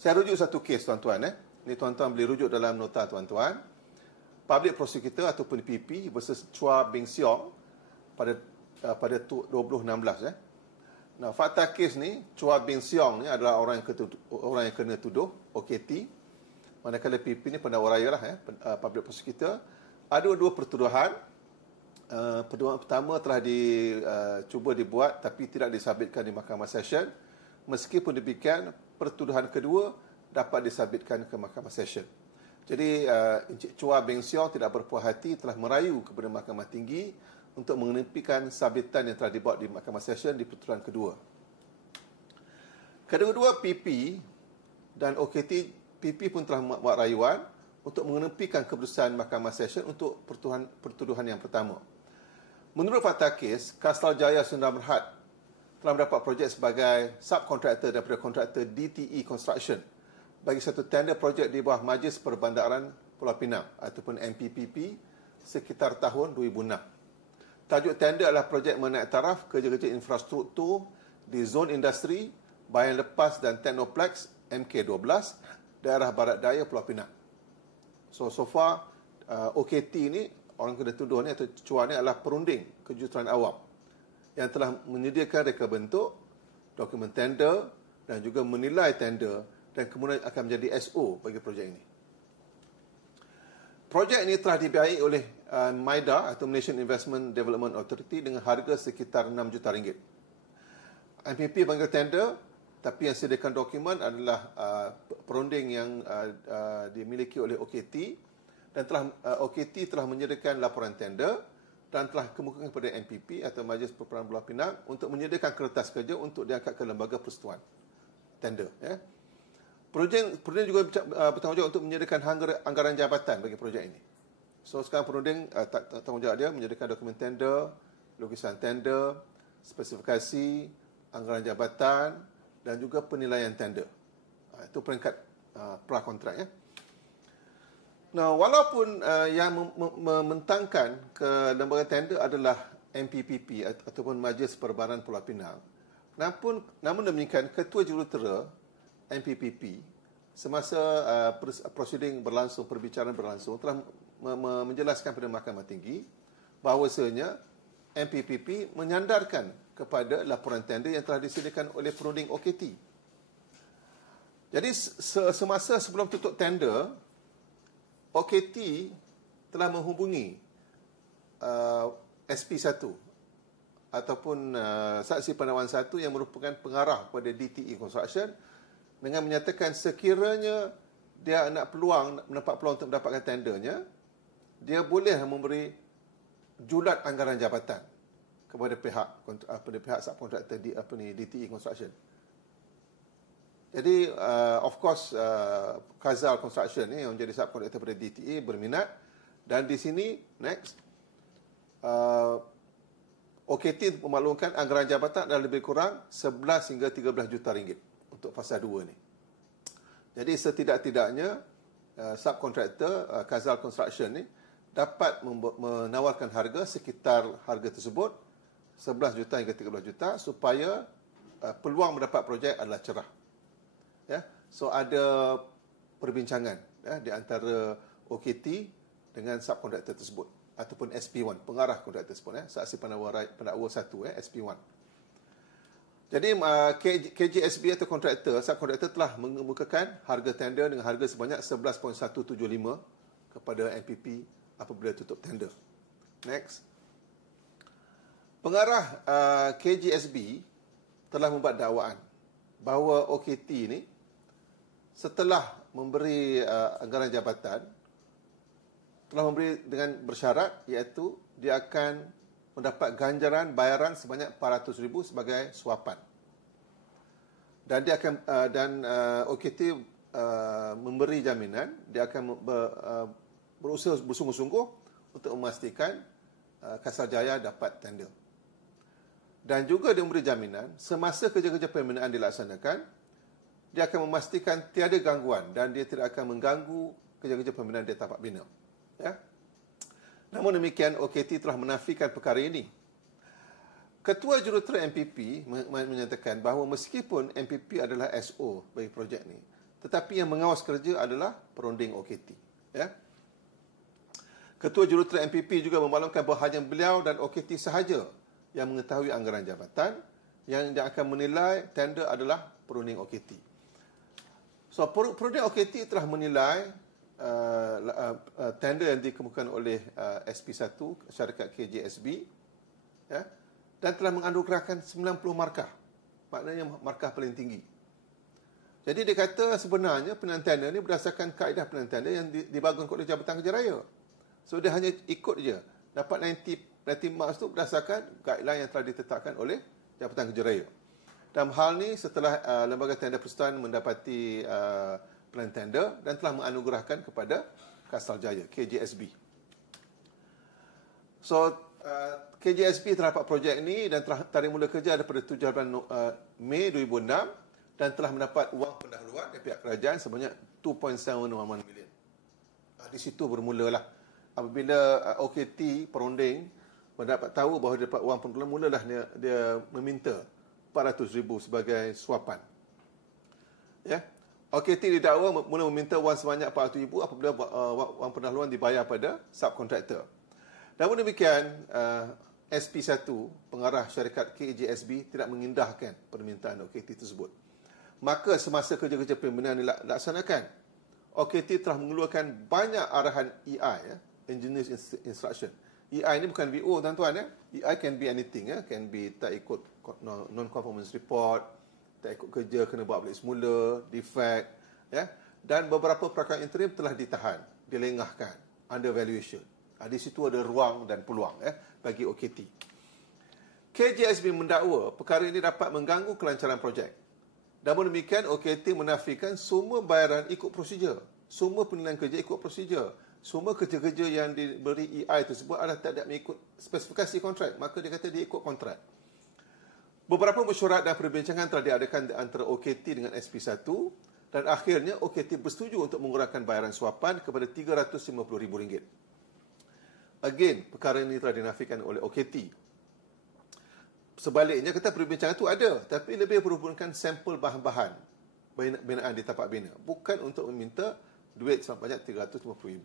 Saya rujuk satu kes, tuan-tuan. Ini tuan-tuan boleh rujuk dalam nota tuan-tuan. Public Prosecutor ataupun PP versus Chua Beng Siong pada 2016. Nah, fakta kes ni, Chua Beng Siong ni adalah orang yang kena tuduh, OKT. Manakala PP ni pendakwa raya lah, Public Prosecutor. Ada dua pertuduhan. Pertuduhan pertama telah cuba dibuat tapi tidak disabitkan di Mahkamah Session. Meskipun demikian, pertuduhan kedua dapat disabitkan ke Mahkamah Session. Jadi, Encik Chua Beng Siong tidak berpuas hati, telah merayu kepada Mahkamah Tinggi untuk mengenepikan sabitan yang telah dibuat di Mahkamah Session di pertuduhan kedua. Kedua-dua PP dan OKT, PP pun telah membuat rayuan untuk mengenepikan keputusan Mahkamah Session untuk pertuduhan yang pertama. Menurut fakta kes, Kasal Jaya Sdn Bhd telah mendapat projek sebagai subkontraktor daripada kontraktor DTE Construction bagi satu tender projek di bawah Majlis Perbandaran Pulau Pinang ataupun MPPP sekitar tahun 2006. Tajuk tender adalah projek menaik taraf kerja-kerja infrastruktur di zon industri, bayan lepas dan Teknoplex MK12, daerah Barat Daya Pulau Pinang. So far, OKT ni, orang kena tuduh ni atau Chua ni adalah perunding kejuruteraan awam yang telah menyediakan reka bentuk, dokumen tender dan juga menilai tender dan kemudian akan menjadi SO bagi projek ini. Projek ini telah dibiayai oleh MIDA atau Malaysian Investment Development Authority dengan harga sekitar 6 juta ringgit. MPP panggil tender, tapi yang sediakan dokumen adalah perunding yang dimiliki oleh OKT dan OKT telah menyediakan laporan tender dan telah kemukakan kepada MPP atau Majlis Perputaran Pulau Pinang untuk menyediakan kertas kerja untuk diangkat ke lembaga persetujuan tender. Perunding juga bertanggungjawab untuk menyediakan anggaran jabatan bagi projek ini. So sekarang perunding tanggungjawab dia menyediakan dokumen tender, lukisan tender, spesifikasi, anggaran jabatan dan juga penilaian tender. Itu peringkat prakontrak. Nah, walaupun yang membentangkan ke lembaga tender adalah MPPP ataupun Majlis Perbandaran Pulau Pinang, namun demikian Ketua Jurutera MPPP semasa prosiding berlangsung, perbicaraan berlangsung, telah menjelaskan kepada Mahkamah Tinggi bahawasanya MPPP menyandarkan kepada laporan tender yang telah disediakan oleh perunding OKT. Jadi semasa sebelum tutup tender, OKT telah menghubungi SP1 ataupun saksi pendakwaan 1 yang merupakan pengarah kepada DTE Construction dengan menyatakan sekiranya dia mendapat peluang untuk mendapatkan tendernya, dia boleh memberi julat anggaran jabatan kepada pihak subkontraktor DTE Construction. Jadi, of course, Kazal Construction ni yang menjadi subkontraktor pada DTE berminat. Dan di sini, next, OKT memaklumkan anggaran jabatan adalah lebih kurang 11 hingga 13 juta ringgit untuk fasa 2 ni. Jadi, setidak-tidaknya, subkontraktor Kazal Construction ni dapat menawarkan harga sekitar harga tersebut 11 juta hingga 13 juta supaya peluang mendapat projek adalah cerah. So ada perbincangan di antara OKT dengan subkontraktor tersebut ataupun SP1, pengarah kontraktor tersebut, saksi pendakwa 1, SP1. Jadi KJSB atau kontraktor, subkontraktor telah mengemukakan harga tender dengan harga sebanyak 11.175 kepada MPP apabila tutup tender. Next. Pengarah KJSB telah membuat dakwaan bahawa OKT ini setelah memberi anggaran jabatan telah memberi dengan bersyarat iaitu dia akan mendapat ganjaran bayaran sebanyak 400,000 sebagai suapan. Dan dia akan OKT memberi jaminan dia akan berusaha bersungguh-sungguh untuk memastikan Kasal Jaya dapat tender. Dan juga dia memberi jaminan semasa kerja-kerja pembinaan dilaksanakan dia akan memastikan tiada gangguan dan dia tidak akan mengganggu kerja-kerja pembinaan di tapak bina. Namun demikian, OKT telah menafikan perkara ini. Ketua Jurutera MPP menyatakan bahawa meskipun MPP adalah SO bagi projek ini, tetapi yang mengawas kerja adalah perunding OKT. Ya. Ketua Juruterus MPP juga memaklumkan bahawa hanya beliau dan OKT sahaja yang mengetahui anggaran jabatan. Yang akan menilai tender adalah perunding OKT. So, perunding OKT telah menilai tender yang dikemukakan oleh SP1, syarikat KJSB, ya, dan telah menganugerahkan 90 markah. Maknanya markah paling tinggi. Jadi dia kata sebenarnya pilihan tender ni berdasarkan kaedah pilihan tender yang dibangunkan oleh Jabatan Kerja Raya. So dia hanya ikut je. Dapat 90 marks tu berdasarkan guideline yang telah ditetapkan oleh Jabatan Kerja Raya. Dalam hal ni setelah Lembaga Tender Persatuan mendapati pilihan tender dan telah menganugerahkan kepada Kasal Jaya, KJSB. So KJSB telah dapat projek ini dan telah tarikh mula kerja daripada 7 Mei 2006 dan telah mendapat wang pendahuluan dari pihak kerajaan sebanyak 2.711 million. Di situ bermulalah. Apabila OKT perunding mendapat tahu bahawa dia dapat wang pendahuluan, mulalah dia meminta 400,000 sebagai suapan. Ya. OKT didakwa mula meminta wang sebanyak 400,000 apabila wang pendahuluan dibayar pada subkontraktor. Namun demikian, SP1, pengarah syarikat KJSB, tidak mengindahkan permintaan OKT tersebut. Maka semasa kerja-kerja pembinaan dilaksanakan, OKT telah mengeluarkan banyak arahan EI, ya, Engineers Instruction. EI ini bukan VO, tuan-tuan. Ya. EI can be anything. Ya. Can be tak ikut non-conformance report, tak ikut kerja, kena buat balik semula, defect. Ya. Dan beberapa perkara interim telah ditahan, dilengahkan, under valuation. Di situ ada ruang dan peluang, ya, bagi OKT. KJSB mendakwa perkara ini dapat mengganggu kelancaran projek. Namun demikian, OKT menafikan semua bayaran ikut prosedur. Semua penilaian kerja ikut prosedur. Semua kerja-kerja yang diberi EI tersebut adalah tidak mengikut spesifikasi kontrak. Maka dia kata dia ikut kontrak. Beberapa mesyuarat dan perbincangan telah diadakan antara OKT dengan SP1 dan akhirnya OKT bersetuju untuk mengurangkan bayaran suapan kepada RM350,000. Again, perkara ini telah dinafikan oleh OKT. Sebaliknya, kata perbincangan itu ada, tapi lebih berhubungkan sampel bahan-bahan binaan di tapak bina, bukan untuk meminta duit sebanyak RM350,000.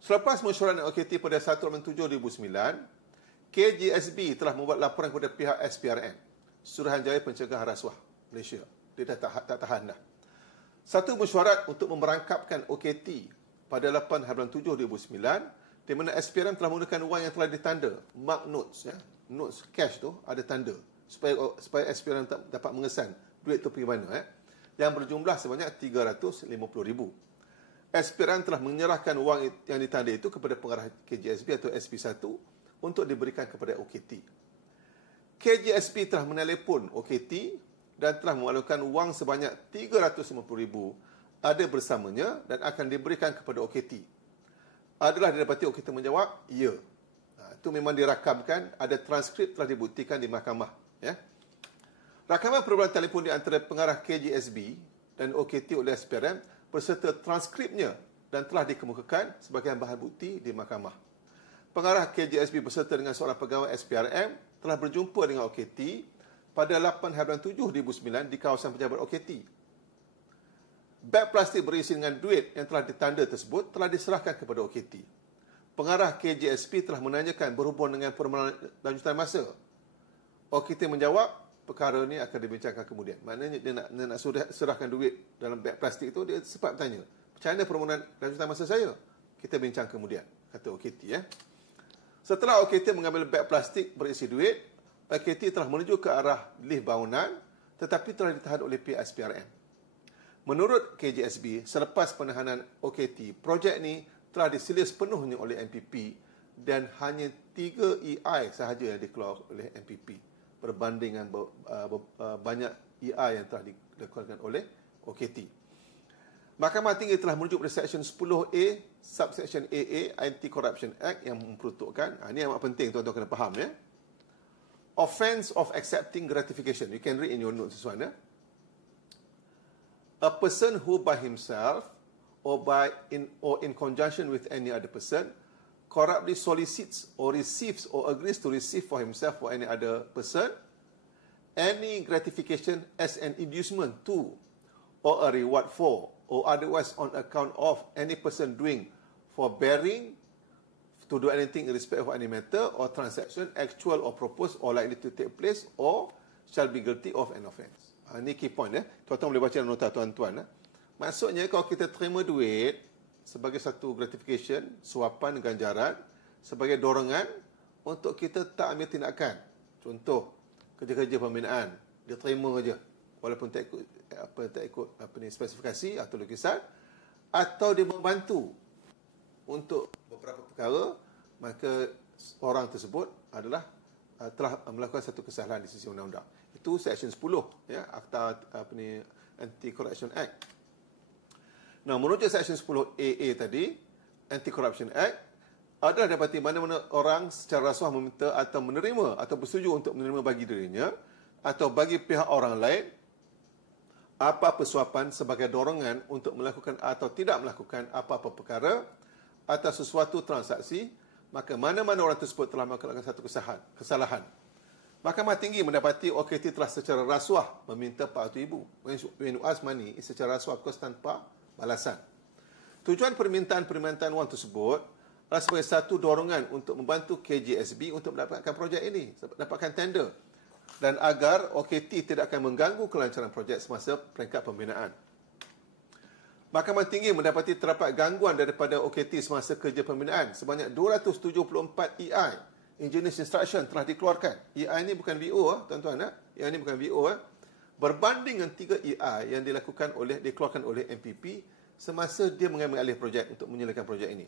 Selepas mesyuarat dengan OKT pada 1/7/2009, KJSB telah membuat laporan kepada pihak SPRM, Suruhanjaya Pencegahan Rasuah Malaysia. Dia dah tak tahan dah. Satu mesyuarat untuk memerangkapkan OKT pada 8/7/2009, di mana SPRM telah menggunakan wang yang telah ditanda, mark notes, ya. Notes cash tu ada tanda supaya SPRM dapat mengesan duit tu pergi mana, yang berjumlah sebanyak RM350,000. SPRM telah menyerahkan wang yang ditanda itu kepada pengarah KJSB atau SP1 untuk diberikan kepada OKT. KJSB telah menelpon OKT dan telah memaklumkan wang sebanyak RM350,000 ada bersamanya dan akan diberikan kepada OKT. Adalah didapati OKT menjawab, ya. Itu memang dirakamkan, ada transkrip telah dibuktikan di mahkamah. Ya. Rakaman perbualan telefon di antara pengarah KJSB dan OKT oleh SPRM berserta transkripnya dan telah dikemukakan sebagai bahan bukti di mahkamah. Pengarah KJSB berserta dengan seorang pegawai SPRM telah berjumpa dengan OKT pada 8/7/2009 di kawasan pejabat OKT. Beg plastik berisi dengan duit yang telah ditanda tersebut telah diserahkan kepada OKT. Pengarah KJSB telah menanyakan berhubung dengan permohonan lanjutan masa. OKT menjawab, perkara ini akan dibincangkan kemudian. Maknanya dia nak serahkan duit dalam beg plastik itu, dia sempat bertanya, macam mana permohonan lanjutan masa saya? Kita bincang kemudian, kata OKT. Ya. Setelah OKT mengambil beg plastik berisi duit, OKT telah menuju ke arah lift bangunan, tetapi telah ditahan oleh pihak SPRM. Menurut KJSB, selepas penahanan OKT, projek ini telah diselia sepenuhnya oleh MPP dan hanya 3 EI sahaja yang dikeluarkan oleh MPP berbanding dengan banyak EI yang telah dilakukan oleh OKT. Mahkamah Tinggi telah merujuk pada Seksyen 10A, Subsection AA Anti-Corruption Act yang memperuntukkan, ini yang amat penting tuan-tuan kena faham, ya. Offence of accepting gratification. You can read in your notes this one. Ya. A person who by himself or in conjunction with any other person corruptly solicits or receives or agrees to receive for himself or any other person any gratification as an inducement to or a reward for, or otherwise on account of any person doing, forbearing to do anything in respect of any matter or transaction actual or proposed or likely to take place or shall be guilty of an offence. Ini key point. Tuan-tuan boleh baca dalam nota tuan-tuan. Maksudnya kalau kita terima duit sebagai satu gratification, suapan ganjaran, sebagai dorongan untuk kita tak ambil tindakan. Contoh, kerja-kerja pembinaan, dia terima saja walaupun tak ikut spesifikasi atau lukisan, atau dia membantu untuk beberapa perkara, maka orang tersebut adalah telah melakukan satu kesalahan di sisi undang-undang. Itu Section 10 ya, Akta Anti-Corruption Act. Nah, merujuk Section 10 AA tadi, Anti-Corruption Act, adalah dapati mana-mana orang secara rasuah meminta atau menerima atau bersetuju untuk menerima bagi dirinya atau bagi pihak orang lain apa-apa suapan sebagai dorongan untuk melakukan atau tidak melakukan apa-apa perkara atau sesuatu transaksi, maka mana-mana orang tersebut telah melakukan satu kesalahan. Mahkamah Tinggi mendapati OKT telah secara rasuah meminta RM400,000. When you ask money, it's secara rasuah, kos tanpa balasan. Tujuan permintaan wang tersebut adalah sebagai satu dorongan untuk membantu KJSB untuk mendapatkan projek ini, mendapatkan tender, dan agar OKT tidak akan mengganggu kelancaran projek semasa peringkat pembinaan. Mahkamah Tinggi mendapati terdapat gangguan daripada OKT semasa kerja pembinaan. Sebanyak 274 EI, Engineers Instruction, telah dikeluarkan. EI ini bukan VO, tuan-tuan. EI ini bukan VO. Berbanding dengan 3 EI yang dikeluarkan oleh MPP semasa dia mengambil alih projek untuk menyelesaikan projek ini.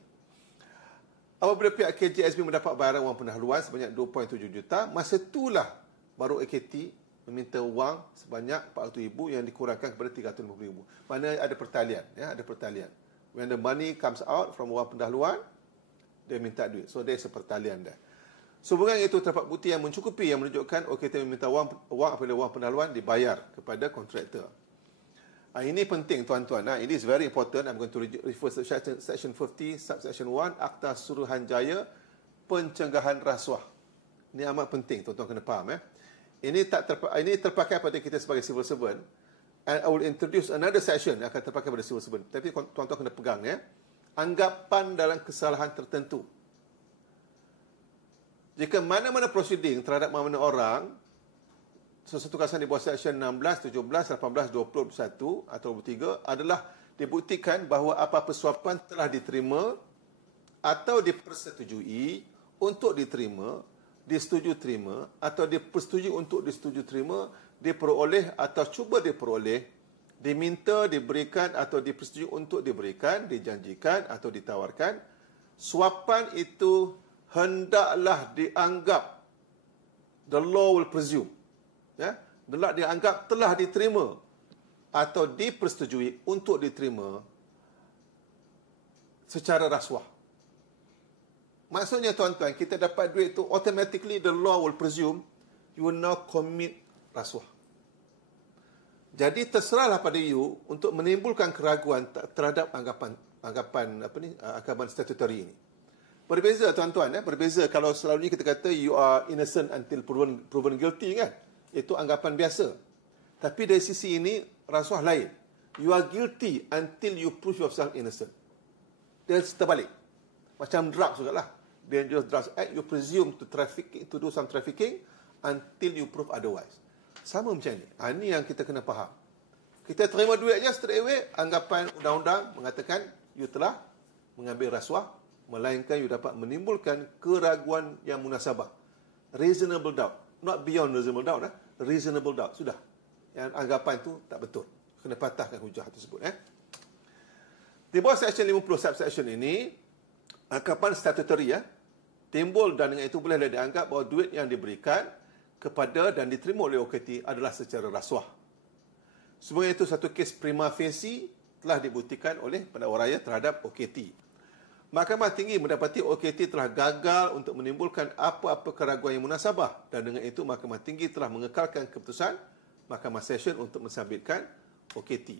Apabila pihak KJSB mendapat bayaran wang pendahuluan sebanyak 2.7 juta, masa itulah baru AKT meminta wang sebanyak RM400,000 yang dikurangkan kepada RM350,000. Mana ada pertalian, ya, ada pertalian. When the money comes out from wang pendahuluan, dia minta duit. So, dia sepertalian dah. Sehubungan itu terdapat bukti yang mencukupi yang menunjukkan OKT meminta wang apabila wang pendahuluan dibayar kepada kontraktor. Ini penting, tuan-tuan. Ini is very important. I'm going to refer to Section 50, Subsection 1, Akta Suruhanjaya Pencegahan Rasuah. Ini amat penting, tuan-tuan kena faham. Ini terpakai pada kita sebagai civil servant. And I will introduce another section yang akan terpakai pada civil servant. Tapi tuan-tuan kena pegang. Anggapan dalam kesalahan tertentu. Jika mana-mana proceeding terhadap mana-mana orang, sesuatu kawasan di bawah Section 16, 17, 18, 20, 21 atau 23 adalah dibuktikan bahawa apa-apa suapan telah diterima atau dipersetujui untuk diterima, disetujui terima atau dipersetujui untuk disetujui terima, diperoleh atau cuba diperoleh, diminta, diberikan atau dipersetujui untuk diberikan, dijanjikan atau ditawarkan, suapan itu hendaklah dianggap, the law will presume, hendaklah dianggap telah diterima atau dipersetujui untuk diterima secara rasuah. Maksudnya, tuan-tuan, kita dapat duit itu, automatically the law will presume you will now commit rasuah. Jadi terserahlah pada you untuk menimbulkan keraguan terhadap anggapan statutory ini. Berbeza, tuan-tuan, berbeza kalau selalunya kita kata you are innocent until proven guilty, kan? Itu anggapan biasa. Tapi dari sisi ini rasuah lain. You are guilty until you prove yourself innocent. Dia terbalik. Macam drugs juga lah. Dangerous Drugs Act, you presume to do some trafficking until you prove otherwise. Sama macam ni. Ini yang kita kena faham. Kita terima duit je straight away, anggapan undang-undang mengatakan you telah mengambil rasuah, melainkan you dapat menimbulkan keraguan yang munasabah. Reasonable doubt. Not beyond reasonable doubt. Reasonable doubt. Sudah. Yang anggapan itu tak betul. Kena patahkan hujah tersebut. Di bawah Section 50 subsection ini, anggapan statutory timbul dan dengan itu boleh dianggap bahawa duit yang diberikan kepada dan diterima oleh OKT adalah secara rasuah. Sebenarnya itu satu kes prima facie telah dibuktikan oleh pendakwa raya terhadap OKT. Mahkamah Tinggi mendapati OKT telah gagal untuk menimbulkan apa-apa keraguan yang munasabah dan dengan itu Mahkamah Tinggi telah mengekalkan keputusan Mahkamah Session untuk mensabitkan OKT.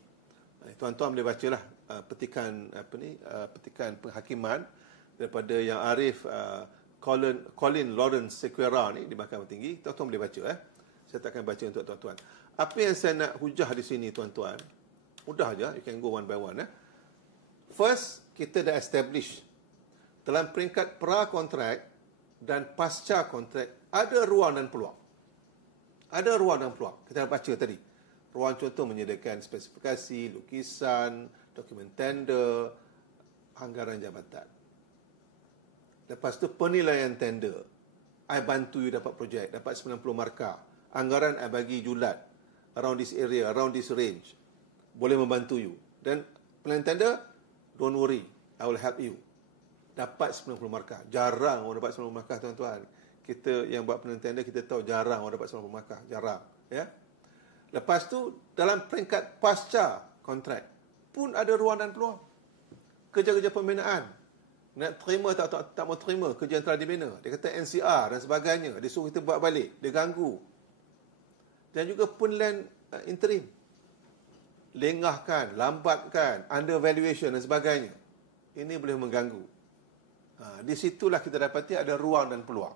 Tuan-tuan boleh bacalah petikan penghakiman daripada yang Arif Colin Lawrence Sequeira ni di Mahkamah Tinggi. Tuan-tuan boleh baca. Saya tak akan baca untuk tuan-tuan. Apa yang saya nak hujah di sini, tuan-tuan, Mudah aja, you can go one by one. First, kita dah establish dalam peringkat pra-kontrak dan pasca kontrak ada ruang dan peluang. Ada ruang dan peluang. Kita dah baca tadi. Ruang contoh menyediakan spesifikasi, lukisan, dokumen tender, anggaran jabatan. Lepas tu penilaian tender. I bantu you dapat projek, dapat 90 markah. Anggaran I bagi julat around this area, around this range. Boleh membantu you. Dan penilaian tender, don't worry, I will help you. Dapat 90 markah. Jarang orang dapat 90 markah, tuan-tuan. Kita yang buat penilaian tender, kita tahu jarang orang dapat 90 markah. Jarang. Ya. Lepas tu, dalam peringkat pasca kontrak pun ada ruang dan peluang. Kerja-kerja pembinaan. Nak terima tak mau terima kerja yang telah dibina. Dia kata NCR dan sebagainya. Dia suruh kita buat balik. Dia ganggu. Dan juga penilaian interim. Lengahkan, lambatkan, undervaluation dan sebagainya. Ini boleh mengganggu. Di situlah kita dapati ada ruang dan peluang.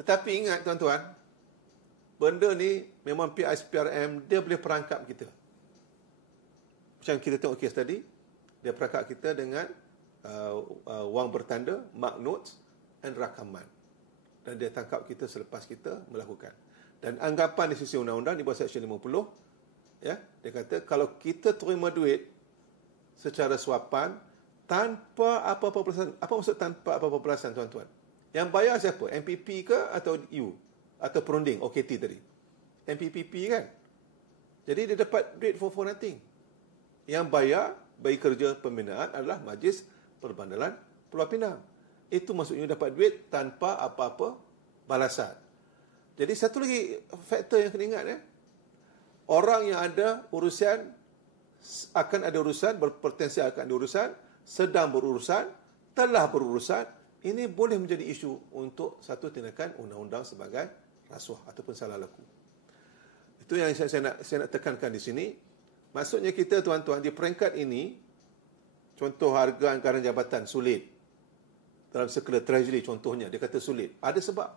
Tetapi ingat tuan-tuan, benda ni memang PISPRM dia boleh perangkap kita. Macam kita tengok kes tadi, dia perangkap kita dengan wang bertanda, mark notes dan rakaman. Dan dia tangkap kita selepas kita melakukan. Dan anggapan di sisi undang-undang di bawah Seksyen 50, ya, dia kata kalau kita terima duit secara suapan tanpa apa-apa perasaan. Apa maksud tanpa apa-apa perasaan, tuan-tuan? Yang bayar siapa? MPP ke atau you? Atau perunding, OKT tadi? MPPP kan? Jadi dia dapat duit for nothing. Yang bayar bagi kerja pembinaan adalah Majlis Perbandalan Pulau Pinang. Itu maksudnya dapat duit tanpa apa-apa balasan. Jadi satu lagi faktor yang kena ingat, orang yang ada urusan, akan ada urusan, berpotensi akan ada urusan, sedang berurusan, telah berurusan, ini boleh menjadi isu untuk satu tindakan undang-undang sebagai rasuah ataupun salah laku. Itu yang saya nak tekankan di sini. Maksudnya kita, tuan-tuan, di peringkat ini, contoh harga anggaran jabatan sulit. Dalam sirkular treasury contohnya, dia kata sulit. Ada sebab.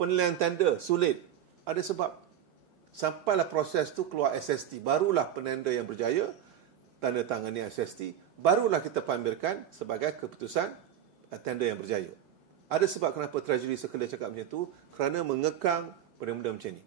Penilaian tender sulit. Ada sebab. Sampailah proses tu keluar SST. Barulah penanda yang berjaya, tanda tangani SST, barulah kita pamerkan sebagai keputusan tender yang berjaya. Ada sebab kenapa treasury circular cakap macam tu, kerana mengekang benda-benda macam ni.